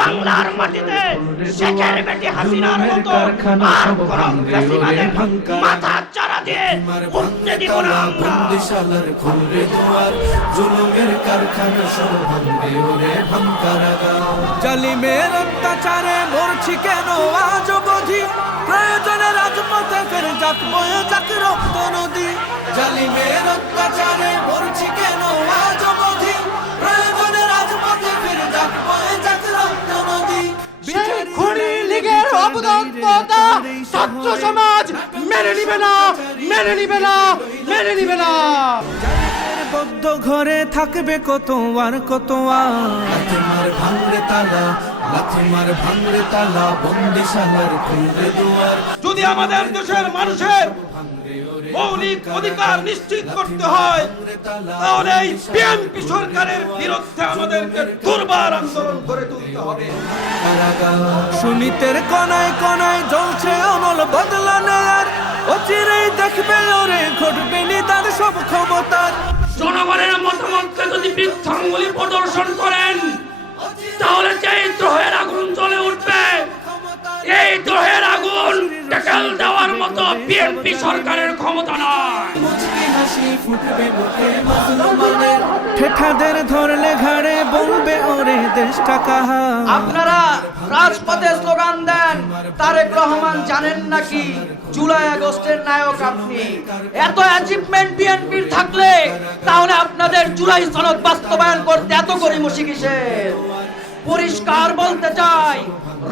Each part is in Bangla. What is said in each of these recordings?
বাংলার মাটিতে শেখের বেটি হাসিনার মতো আর কোনো ফ্যাসিবাদের মাথা চারা দিয়ে উঠতে দিব না আমরা। বন্দিশালার খুলরে দুয়ার, জুলুমের কারখানা সব ভাঙবে ওরে ভাঙকারাগার। জালিমের অত্যাচারে মরছি কেন আজ অবধি, প্রয়োজনে রাজপথে ফের যাক বয়ে যাক রক্ত নদী। জালিমের অত্যাচারে মরছি কেন আজ অবধি, প্রয়োজনে রাজপথে ফের যাক বয়ে যাক রক্ত নদী। সেই খুনি লীগের অবদানতা ছাত্র সমাজ মেনে নিবে না, মেনে নিবে না, মেনে নিবে না। বদ্ধ ঘরে থাকবে কত আর কত আর, লাথি মার ভাঙরে তালা, লাথি মার ভাঙরে তালা, বন্দিশালার খুলরে দুয়ার। যদি আমাদের দেশের মানুষের মৌলিক অধিকার নিশ্চিত করতে হয়, তাহলে এই বিএনপি সরকারের বিরুদ্ধে আমাদেরকে দুর্বার আন্দোলন করে তুলতে হবে। সুনীতের কোনায় কোনায় জ্বলছে অমল বদলা নেয়ার, অচিরেই দেখবে ওরে ঘটবে নিদান সব ক্ষমতার। জনগণের মতামতকে যদি বৃদ্ধাঙ্গুলি প্রদর্শন করেন, তাহলে যে দ্রোহের আগুন জ্বলে উঠবে, এই দ্রোহের আগুন টেকেল দেওয়ার মতো বিএনপি সরকারের ক্ষমতা নয়। ঠেঠাদের ধরলে ঘাড়ে বলবে ওরে দেশটা কাহা। আপনারা রাজপথে স্লোগান দেন, তারেক রহমান জানেন নাকি জুলাই আগস্টের নায়ক আপনি। এত অ্যাচিভমেন্ট বিএনপির থাকলে তাহলে আপনাদের জুলাই সনদ বাস্তবায়ন করতে এত গড়িমসি কিসের? পরিষ্কার বলতে চাই,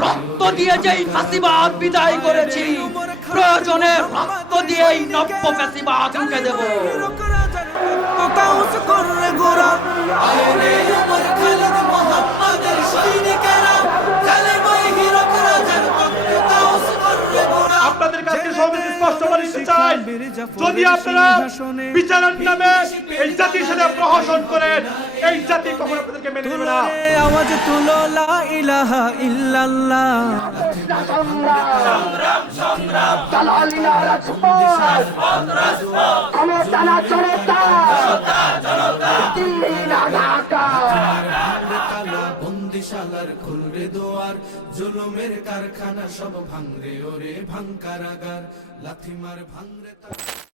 রক্ত দিয়ে যেই ফাঁসিবাদ বিদায় করেছি, প্রয়োজনে রক্ত দিয়েই নব্য ফাঁসিবাদ রুখে দেব। আপনাদের কাছে সবাইকে স্পষ্ট বলে দিতে চাই, যদি আপনারা বিচারের নামে এই জাতির সাথে প্রহসন করেন, এই জাতি কখনো আপনাদেরকে মেনে নেবে না। আওয়াজ তুলো লা ইলাহা ইল্লাল্লাহ। সংগ্রাম সংগ্রাম দালালিরা রাজপথ, ক্ষমতা না জনতা, দিল্লি না ঢাকা। বন্দিশালার খুলরে দুয়ার, জুলুমের কারখানা সব ভাঙরে ওরে ভাঙকারাগার, লাথি মার ভাঙরে।